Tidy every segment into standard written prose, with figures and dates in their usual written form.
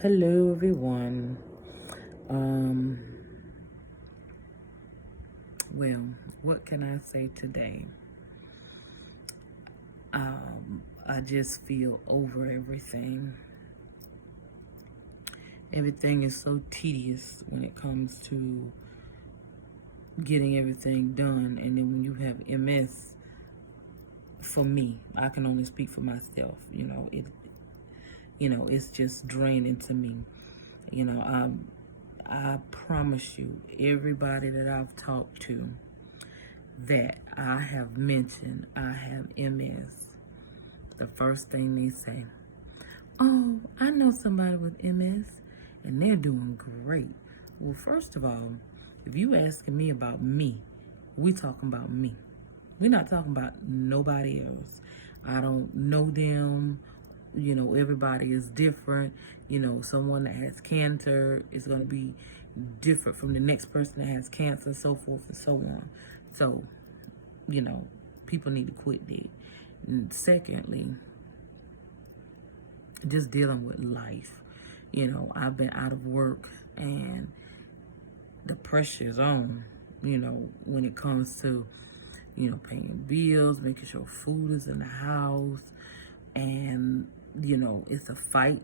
Hello, everyone. Um, well, what can I say today? I just feel over everything. Everything is so tedious when it comes to getting everything done. And then when you have MS, for me, I can only speak for myself. It's just draining to me. You know, I promise you, everybody that I've talked to that I have mentioned I have MS, the first thing they say, oh, I know somebody with MS and they're doing great. Well, first of all, if you asking me about me, we talking about me. We're not talking about nobody else. I don't know them. Everybody is different. Someone that has cancer is going to be different from the next person that has cancer, so forth and so on. So, you know, people need to quit that. And secondly, just dealing with life. I've been out of work and the pressure's on, when it comes to, paying bills, making sure food is in the house. And, it's a fight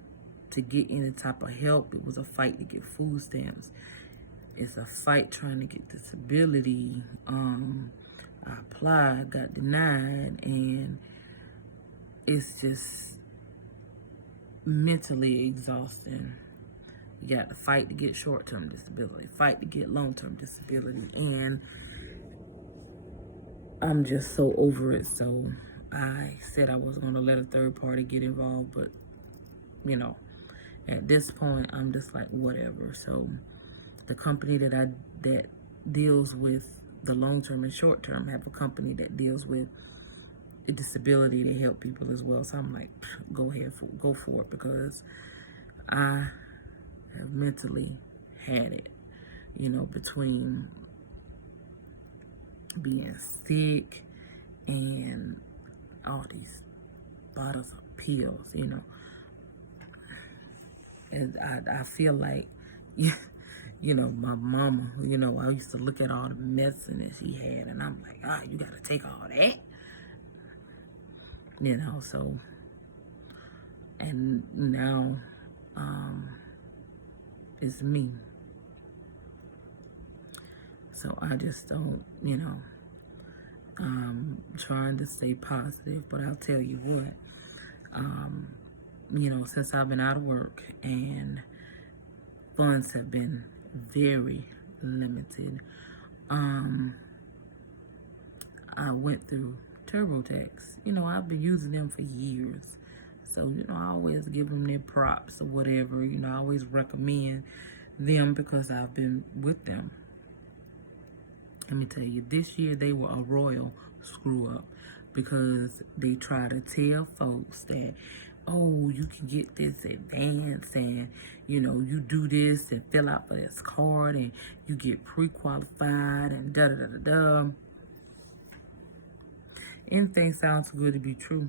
to get any type of help. It was a fight to get food stamps. It's a fight trying to get disability. I applied, got denied, and it's just mentally exhausting. You got to fight to get short-term disability, fight to get long-term disability, and I'm just so over it. So I said I wasn't going to let a third party get involved, but at this point, I'm just like, whatever. So the company that deals with the long-term and short-term have a company that deals with the disability to help people as well. So I'm like, go for it, because I have mentally had it, between being sick and all these bottles of pills, and I feel like, my mama, I used to look at all the medicine that she had, and I'm like, you got to take all that, so, and now, it's me. So I just don't, trying to stay positive, but I'll tell you what, since I've been out of work and funds have been very limited, I went through TurboTax. I've been using them for years. So, I always give them their props or whatever. I always recommend them because I've been with them. Let me tell you, this year they were a royal screw up because they try to tell folks that, oh, you can get this advance and, you do this and fill out for this card and you get pre-qualified and da-da-da-da-da. Anything sounds good to be true.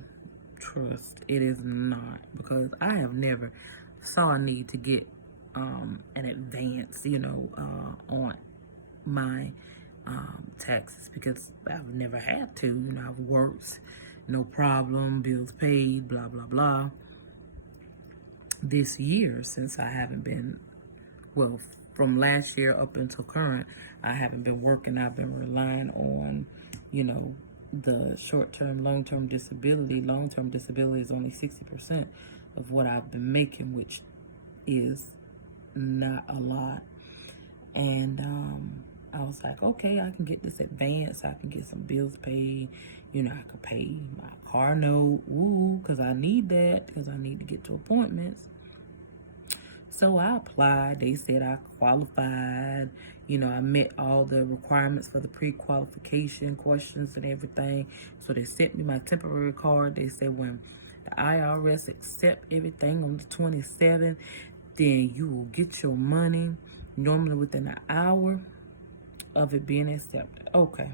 Trust, it is not, because I have never saw a need to get an advance, on my taxes, because I've never had to. I've worked, no problem, bills paid, blah, blah, blah. This year, since I haven't been, well, from last year up until current, I haven't been working. I've been relying on, the short-term, long-term disability. Long-term disability is only 60% of what I've been making, which is not a lot. And I was like, okay, I can get this advance. I can get some bills paid. I could pay my car note. Ooh, because I need that, because I need to get to appointments. So I applied. They said I qualified. I met all the requirements for the pre-qualification questions and everything. So they sent me my temporary card. They said when the IRS accept everything on the 27th, then you will get your money normally within an hour of it being accepted. Okay.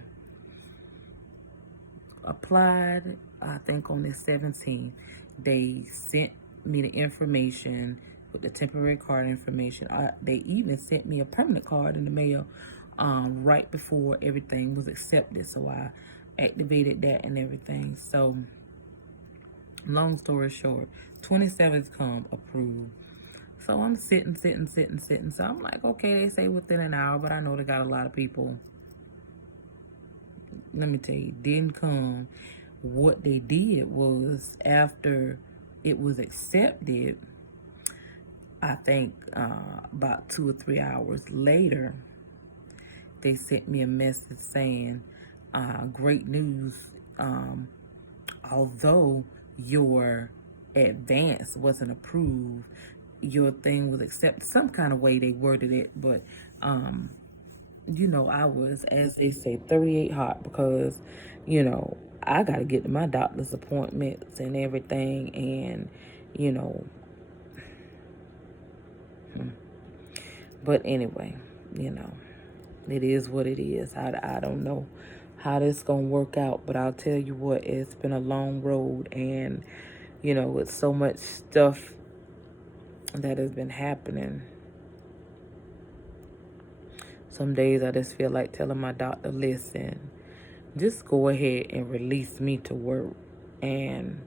Applied, I think on the 17th. They sent me the information with the temporary card information. They even sent me a permanent card in the mail right before everything was accepted. So I activated that and everything. So long story short, 27th come, approved. So I'm sitting. So I'm like, okay, they say within an hour, but I know they got a lot of people. Let me tell you, didn't come. What they did was, after it was accepted, I think about 2 or 3 hours later, they sent me a message saying, great news, although your advance wasn't approved, your thing was accepted. Some kind of way they worded it, but you know, I was, as they say, 38 hot, because, you know, I got to get to my doctor's appointments and everything, and, you know, but anyway, you know, it is what it is. I don't know how this gonna work out, but I'll tell you what, it's been a long road, and, you know, with so much stuff that has been happening, some days I just feel like telling my doctor, listen, just go ahead and release me to work, and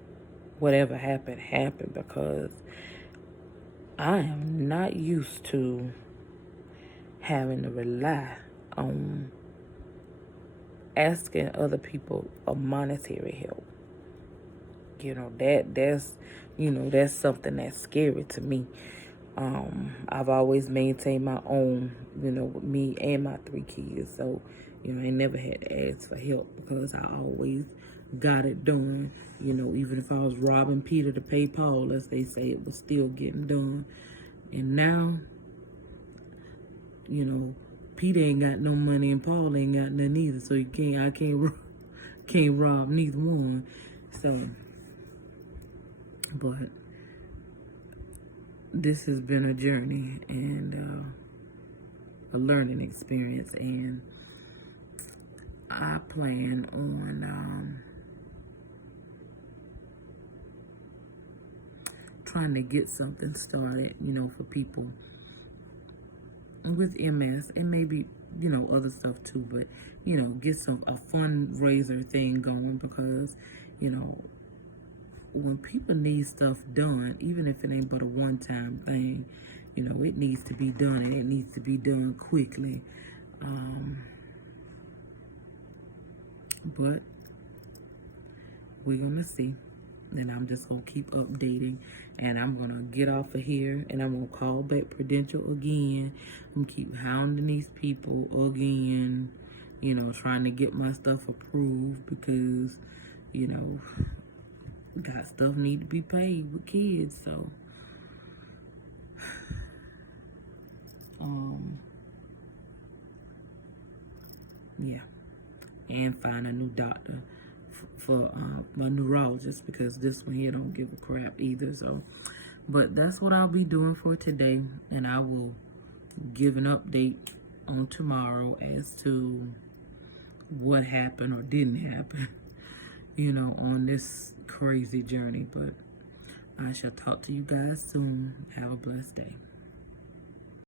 whatever happened, happened, because I am not used to having to rely on asking other people for monetary help. You know, that's something that's scary to me. I've always maintained my own, you know, with me and my 3 kids. So, you know, I never had to ask for help, because I always got it done. You know, even if I was robbing Peter to pay Paul, as they say, it was still getting done. And now, you know, Peter ain't got no money and Paul ain't got none either. So I can't rob neither one. So, but this has been a journey and a learning experience, and I plan on trying to get something started, you know, for people with MS, and maybe, you know, other stuff too, but, you know, get a fundraiser thing going, because, you know, when people need stuff done, even if it ain't but a one-time thing, you know, it needs to be done, and it needs to be done quickly. But we're gonna see, and I'm just gonna keep updating, and I'm gonna get off of here, and I'm gonna call back Prudential again. I'm gonna keep hounding these people again, you know, trying to get my stuff approved, because, you know, got stuff need to be paid with kids. So yeah, and find a new doctor for my neurologist, because this one here don't give a crap either. So, but that's what I'll be doing for today, and I will give an update on tomorrow as to what happened or didn't happen, you know, on this crazy journey. But I shall talk to you guys soon. Have a blessed day.